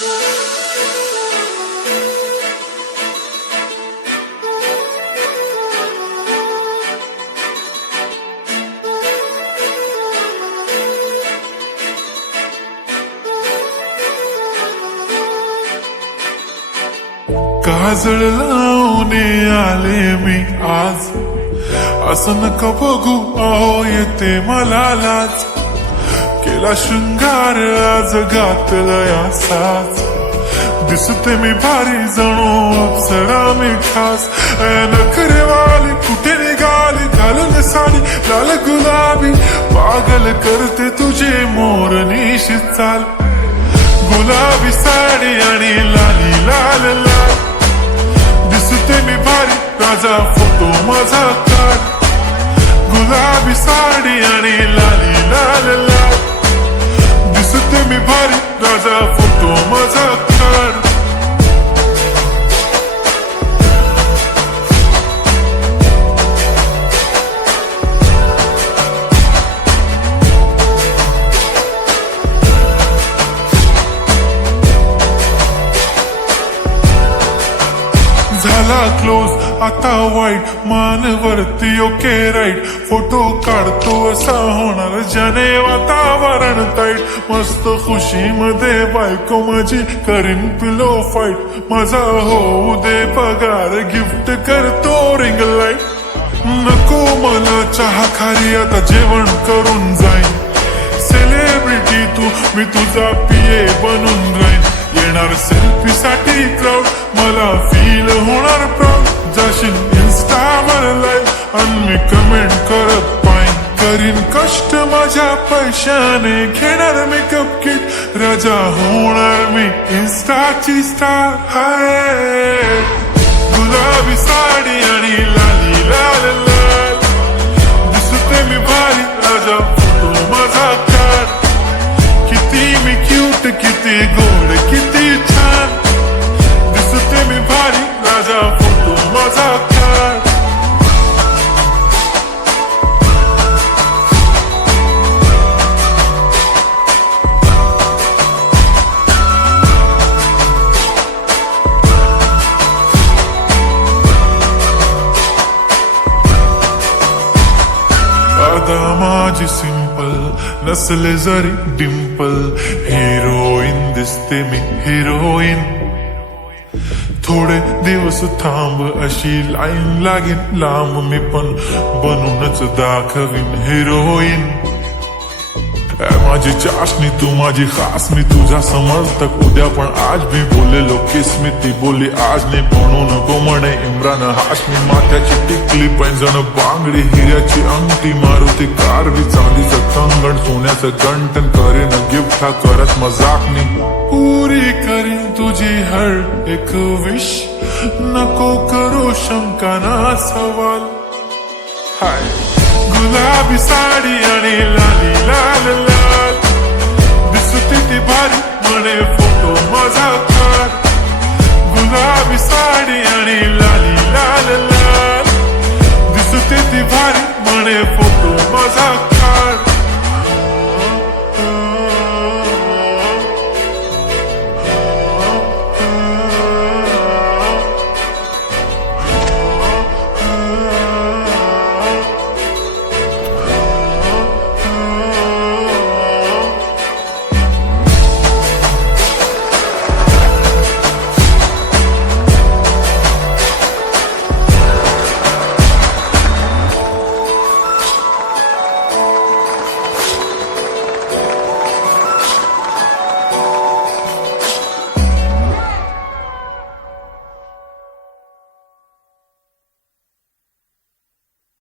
काजळ लावून आले मी आज, असं नका बघू अहो येते मला लाज. केला शृंगार आज घातलाय असाच, दिसते मी भारी जणू अप्सरा मी खास. नखरेवाली कुठे निघाली घालून साडी लाल गुलाबी, पागल करते तुझे मोर निशित चाल. गुलाबी साडी आणि लाली लाल लाल, दिसते मी भारी राजा फोटो माझा काढ. गुलाबी साडी आणि लाली लाल लाल, दिसते मी भारी राजा फोटो माझा काढ. झाला क्लोज आता वाईट, मानवरती ओके राईट. फोटो काढतो असा होणार ज्याने वातावरण ताईट. मस्त खुशी मध्ये बायको माझी करीन पिलो फाईट. माझा होऊ दे पगार गिफ्ट करतो रिंग लाईट. नको मला चहा खारी आता जेवण करून जाईन. सेलिब्रिटी तू मी तुझा पिये बनून राहीन. येणार सेल्फी साठी क्राऊड मला फील होणार प्राऊड. जाशील इन्स्टावर लाईव्ह आणि मी कमेंट करत पाईन. करीन कष्ट माझ्या पैशाने घेणार मेकअप किट. राजा होणार मी इन्स्टाची स्टार. हाय गुलाबी साडी आणि लाली लाल लाल, दिसते मी भारी राजा फोटो माझा काढ. किती मी क्यूट किती गोड किती छान, दिसते मी भारी राजा फोटो माझा काढ. अदा माझी सिंपल नसले जरी डिंपल, हिरोईन दिसते मी हिरोईन. थोडे दिवस थांब अशी लाईन लागेल लांब, मी पण बनूनच दाखवीन हिरोईन. माझी चाशनी तू माझी खास, मी तुझा समर्थक उद्या पण आज मी बोललेलो किस मी. ती बोलली आज नाही म्हणून नको म्हणे इम्रान हाशमी. माथ्याची टिकली पैंजण बांगडी हिऱ्याची अंगठी, मारुती कारवी चांदीचं कंगण सोन्याचं गंटन. करीन गिफ्ट हा करत मजाकनी, पुरी करीन तुझी हर एक विश. नको करू शंका ना सवाल. हाय गुलाबी साडी आणि लाली लाल लाल, दिसते ती भारी म्हणे फोटो माझा काढ. गुलाबी साडी आणि लाली लाल लाल, दिसते ती भारी म्हणे फोटो